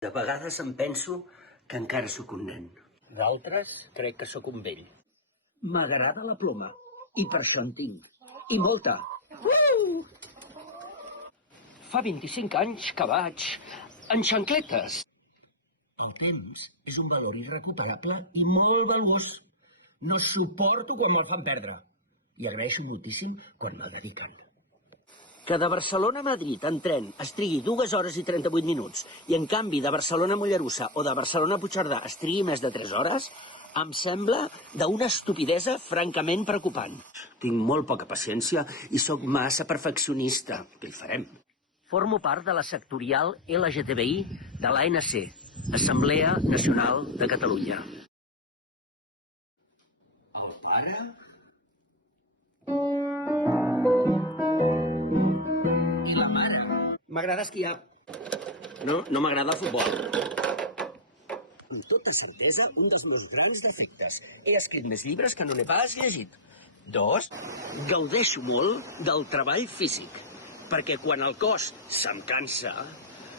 De vegades em penso que encara sóc un nen. D'altres crec que sóc un vell. M'agrada la ploma, i per això en tinc. I molta. Fa 25 anys que vaig en xancletes. El temps és un valor irrecuperable i molt valuós. No suporto quan me'l fan perdre. I agraeixo moltíssim quan me'l dediquen. Que de Barcelona a Madrid en tren es trigui 2 hores i 38 minuts i en canvi de Barcelona a Mollerussa o de Barcelona a Puigcerdà es trigui més de 3 hores, em sembla d'una estupidesa francament preocupant. Tinc molt poca paciència i sóc massa perfeccionista. Què hi farem? Formo part de la sectorial LGTBI de l'ANC, Assemblea Nacional de Catalunya. El pare? I la mare? M'agrada esquiar. No m'agrada el futbol. Amb tota certesa, un dels meus grans defectes. He escrit més llibres que no n'he pas llegit. 2, gaudeixo molt del treball físic, perquè quan el cos se'm cansa,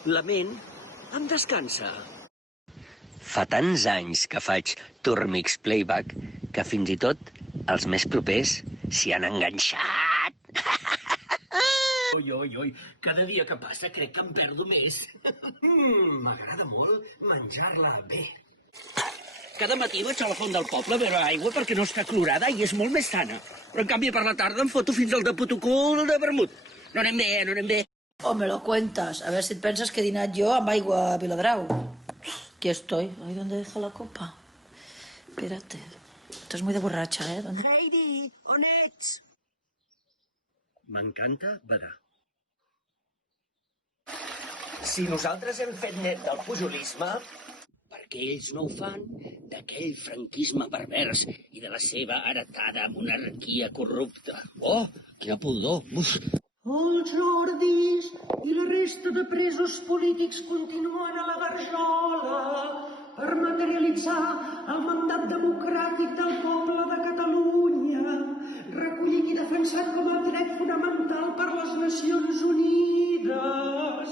la ment em descansa. Fa tants anys que faig Turmix Playback que fins i tot els més propers s'hi han enganxat. Ui, cada dia que passa crec que em perdo més. M'agrada molt menjar-la bé. Cada matí vaig a la font del poble a beure aigua perquè no està clorada i és molt més sana. Però en canvi per la tarda em foto fins al de putucul de vermut. No anem bé. O me lo cuentas. A ver si penses que he dinat jo amb aigua a Viladrau. Aquí estoy. Ay, ¿dónde dejo la copa? Espérate. Estás muy de borracha, ¿eh? ¿Dónde? Heidi, on ets? M'encanta badar. Si nosaltres hem fet net del pujolisme, perquè ells no ho fan, d'aquell franquisme pervers i de la seva heretada monarquia corrupta. Oh, quina pudor! Uf. Els Jordis i la resta de presos polítics continuen a la garjola per materialitzar el mandat democràtic del poble de Catalunya, recollit i defensat com a dret fonamental per les Nacions Unides.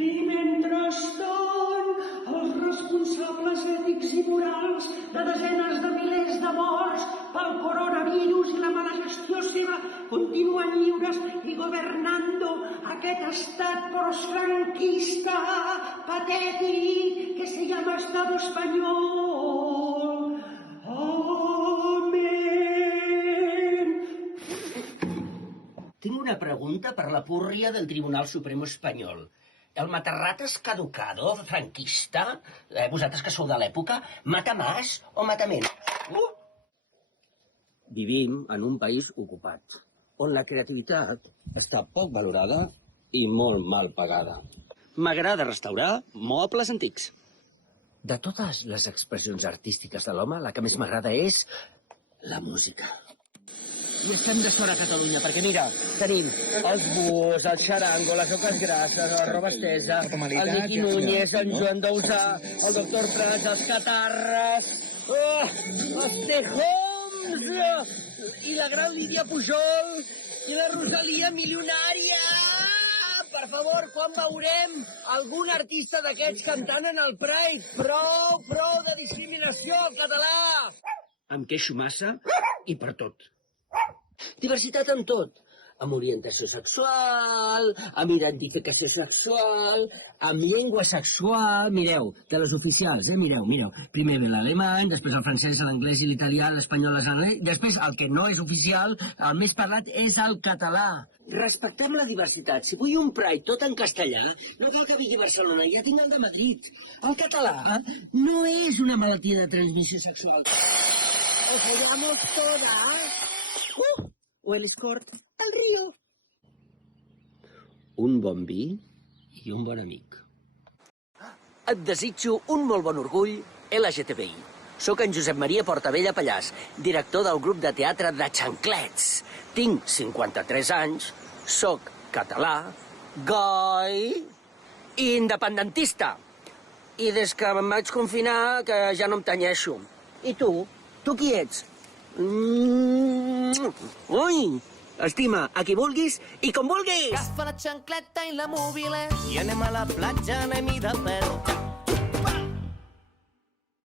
I mentrestant, els responsables ètics i morals de desenes de milers de morts pel coronavirus i la mala gestió seva continuen lliures i governando aquest estat postfranquista patètic que se llama Estado Español. Amén. Tinc una pregunta per la púrria del Tribunal Supremo Espanyol. El matarrates caducado franquista, vosaltres que sou de l'època, mata más o mata menys? Vivim en un país ocupat, on la creativitat està poc valorada i molt mal pagada. M'agrada restaurar mobles antics. De totes les expressions artístiques de l'home, la que més m'agrada és la música. I estem de sort a Catalunya, perquè mira, tenim els búhos, el xarango, les oques grasses, la roba estesa, el Niqui Núñez, en Joan Dausà, el doctor Prats, els catarres, els tejoms, i la gran Lídia Pujol, i la Rosalia milionària. Per favor, quan veurem algun artista d'aquests cantant en el Pride? Prou de discriminació al català! Em queixo massa i per tot. Diversitat en tot, amb orientació sexual, amb identificació sexual, amb llengua sexual, mireu, de les oficials, mireu. Primer ve l'alemany, després el francès, l'anglès i l'italià, l'espanyol, després el que no és oficial, el més parlat és el català. Respectem la diversitat. Si vull un Pride tot en castellà, no cal que vingui a Barcelona, ja tinc el de Madrid. El català no és una malaltia de transmissió sexual. O follamos todas. O el escort al río. Un bon vi i un bon amic. Et desitjo un molt bon orgull LGTBI. Soc en Josep Maria Portabella Pallàs, director del grup de teatre de Xanclets. Tinc 53 anys, soc català, gai i independentista. I des que em vaig confinar que ja no em tenyeixo. I tu? Tu qui ets? Ui! Estima a qui vulguis i com vulguis! Agafa la xancleta i la mòbile i anem a la platja, anem-hi de peu.